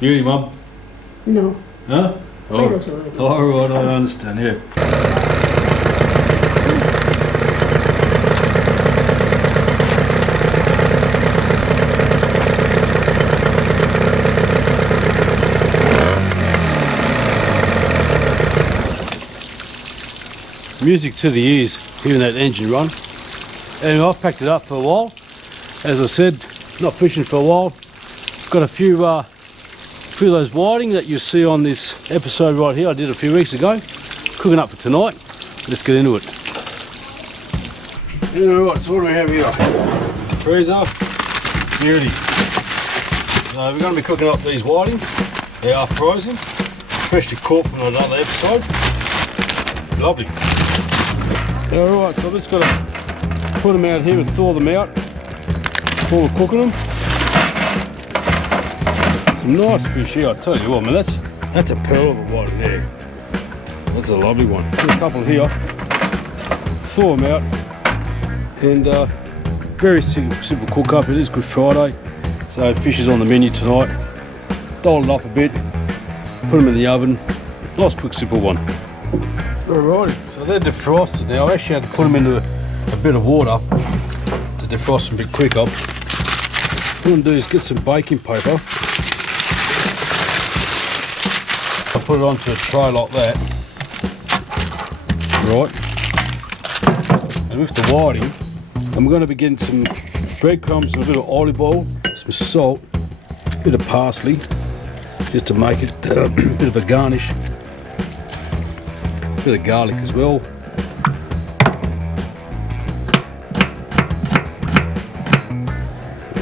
Beauty, Mum? No. Huh? Oh, right, I understand, yeah. Music to the ears, hearing that engine run. And I've packed it up for a while. As I said, not fishing for a while. Got a few of those whiting that you see on this episode right here. I did a few weeks ago. Cooking up for tonight. Let's get into it. Alright, so what do we have here? Freezer. Beauty. So we're going to be cooking up these whiting. They are frozen. Freshly caught from another episode. Lovely. Alright, so I've just got to put them out here and thaw them out before we're cooking them. Some nice fish here, I tell you what, man, that's a pearl of a whiting there. That's a lovely one. Put a couple here, thaw them out, and very simple cook up. It is Good Friday, so fish is on the menu tonight. Dole it up a bit, put them in the oven. Nice quick simple one. Alrighty, so they're defrosted now. I actually had to put them into a bit of water to defrost them a bit quicker. What I'm going to do is get some baking paper. I'll put it onto a tray like that. Right. And with the whiting, I'm going to be getting some breadcrumbs and a bit of olive oil, some salt, a bit of parsley, just to make it a bit of a garnish. A bit of garlic as well.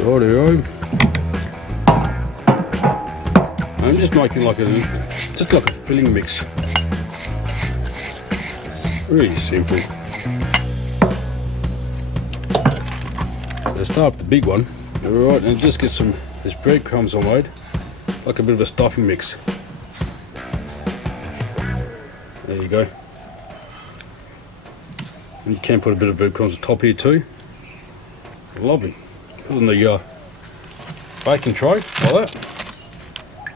Righty-o. I'm just making like a filling mix. Really simple. Let's start with the big one. Alright, and just get this breadcrumbs I made, like a bit of a stuffing mix. There you go. And you can put a bit of breadcrumbs on top here too. Lovely. Put in the baking tray like that.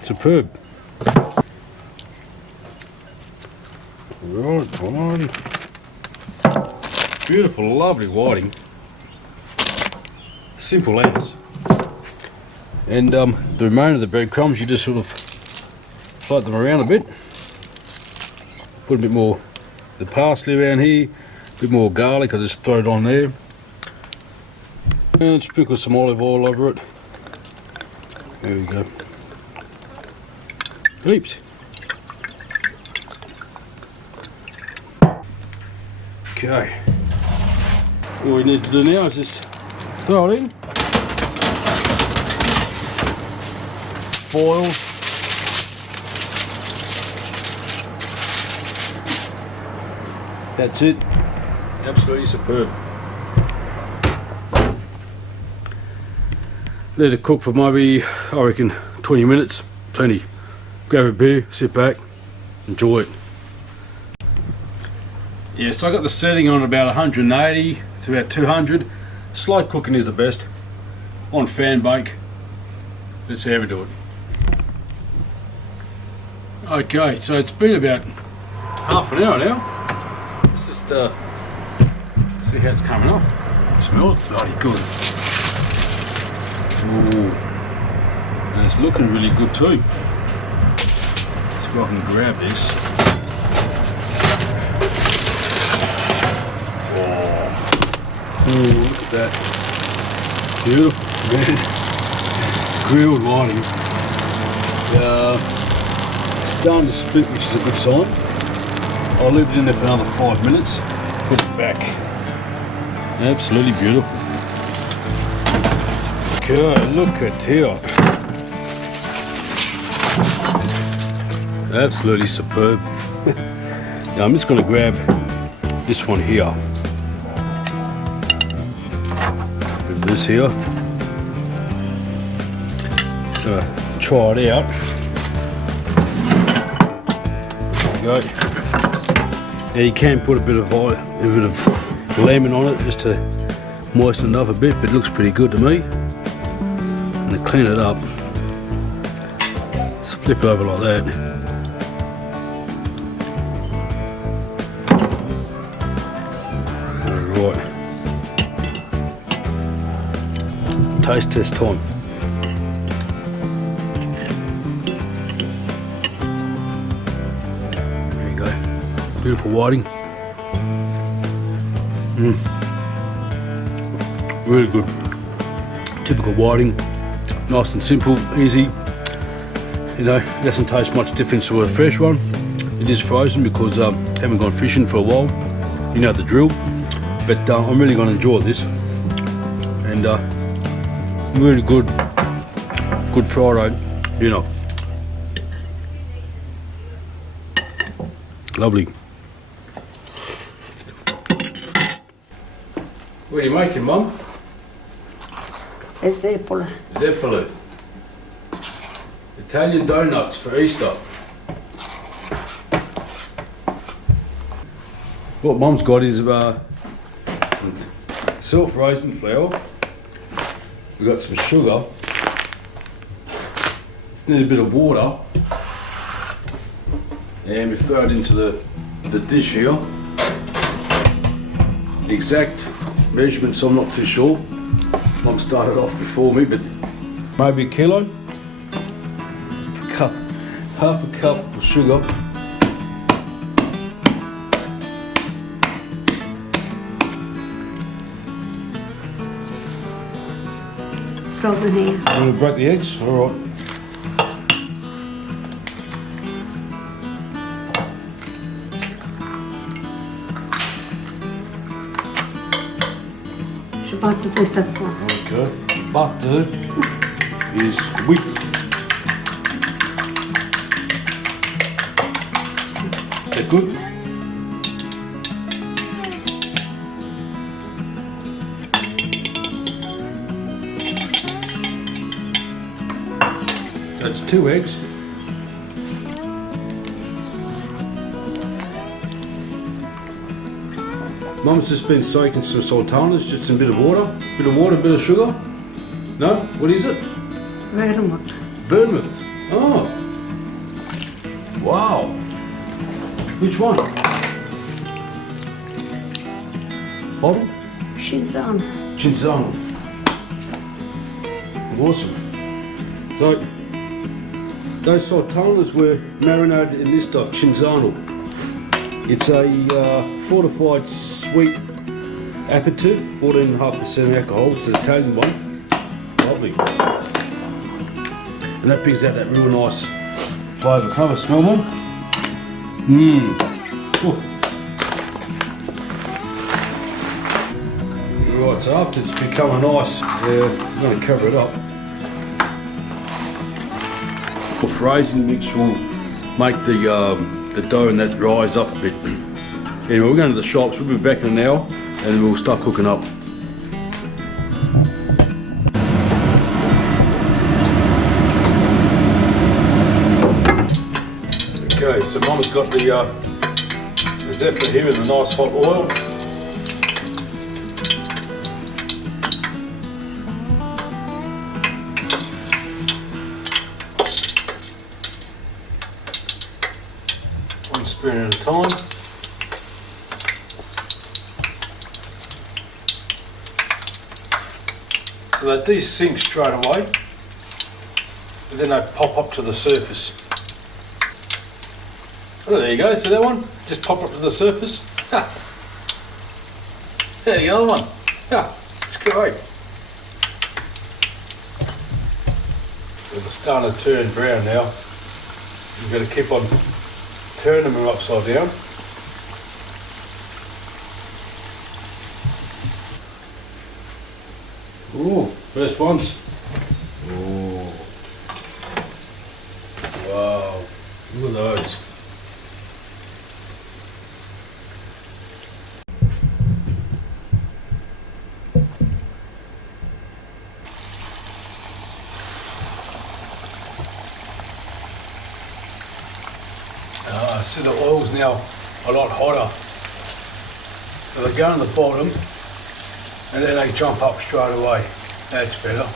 Superb. Right. Beautiful, lovely whiting. Simple as. And the remainder of the breadcrumbs, you just sort of float them around a bit. Put a bit more the parsley around here, a bit more garlic. I just throw it on there. And sprinkle some olive oil over it. There we go. Heaps. Okay. All we need to do now is just throw it in. Boil. That's it. Absolutely superb. Let it cook for maybe, I reckon, 20 minutes. Plenty. Grab a beer, sit back, enjoy it. Yeah, so I got the setting on about 180 to about 200. Slow cooking is the best. On fan bake. Let's see how we do it. Okay, so it's been about half an hour now. Let's just see how it's coming up. It smells bloody good. Ooh, and it's looking really good too. See if I can grab this. Oh, look at that. Beautiful, man. Grilled whiting. It's done to split, which is a good sign. I'll leave it in there for another 5 minutes. Put it back. Absolutely beautiful. Okay, look at here. Absolutely superb. Now I'm just going to grab this one here. Bit of this here. Gonna try it out. There we go. Now you can put a bit of lemon on it just to moisten it up a bit, but it looks pretty good to me. And to clean it up, Let's flip it over like that. Alright. Taste test time. There you go. Beautiful whiting. Really good. Typical whiting. Nice and simple, easy. You know, it doesn't taste much different to a fresh one. It is frozen because I haven't gone fishing for a while. You know the drill. But I'm really going to enjoy this. And really good Friday, you know. Lovely. What are you making, Mum? Zepele. Zepele. Italian doughnuts for Easter. What Mum's got is self-raising flour. We've got some sugar. Just need a bit of water. And we throw it into the dish here. The exact measurements I'm not too sure. Mum started off before me, but maybe a kilo. Half a cup of sugar. Probably here. I'm going to break the eggs. All right. Butter questa qua. Okay. Butter is wheat. Is that good? That's 2 eggs. Mum's just been soaking some sultanas, just a bit of water, bit of sugar. No? What is it? Vermouth. Vermouth. Oh. Wow. Which one? Bottle? Cinzano. Cinzano. Awesome. So, those sultanas were marinated in this stuff, Cinzano. It's a fortified sweet aperitif, 14.5% alcohol. It's an Italian one. Lovely. And that brings out that real nice flavour. Come and smell one. Right, so after it's become a nice, I'm going to cover it up. The raising mix will make the dough and that rise up a bit. Anyway, we're going to the shops. We'll be back in an hour and we'll start cooking up. Okay, so Mama's got the Zepele here in the nice hot oil. One spoon at a time. So they desync straight away, but then they pop up to the surface. Oh, there you go, see that one? Just pop up to the surface. Ha. There you go, the other one. Yeah, it's great. So they're starting to turn brown now. You've got to keep on turning them upside down. Ooh, first ones. Ooh. Wow, look at those. So the oil's now a lot hotter. So they go on the bottom and then they jump up straight away. That's better.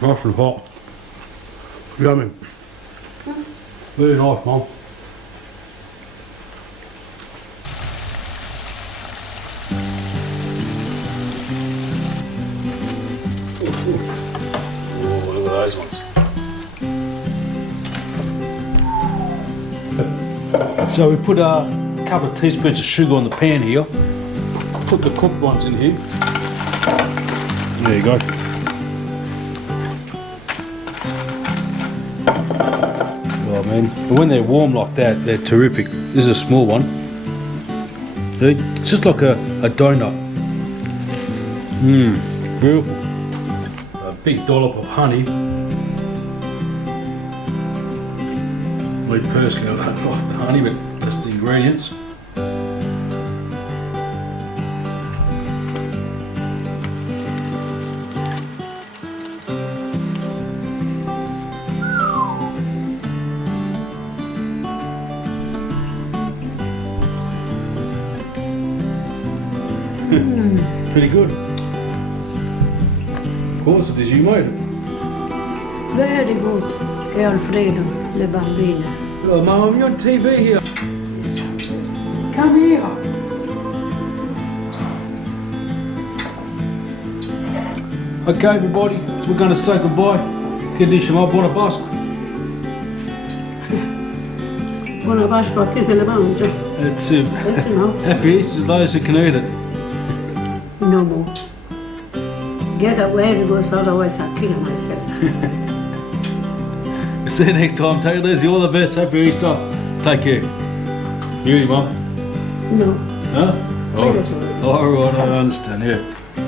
Nice and hot. Yummy. Very nice, Mum. Oh, look at those ones. So we put a couple of teaspoons of sugar on the pan here. Put the cooked ones in here. There you go. Oh man, and when they're warm like that, they're terrific. This is a small one. It's just like a donut. Beautiful. A big dollop of honey. Me personally, I don't like the honey, but that's the ingredients. Pretty good. Of course it is, you made it. Very good. E Alfredo, le bambine. Oh, Mum, you're on TV here. Come here. Okay, everybody, we're going to say goodbye. Che dici, ma buona Pasqua? Buona Pasqua, chi se le mangia? That's it. That's enough. Happy Easter to those who can eat it. No more. Get away because otherwise I'll kill myself. See you next time. Take it easy. All the best. Happy Easter. Take care. Beauty, Mum. No. Huh? Alright. All right, I understand. Yeah.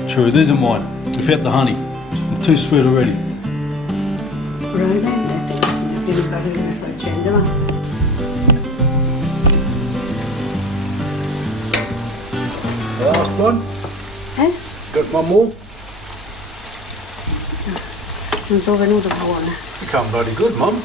True. These are mine. We've had the honey. I'm too sweet already. Right then, that's it. La prima carriera sta accendendo. Last one. Eh? Got one more. Non sono venuto buona. You come bloody good, Mum.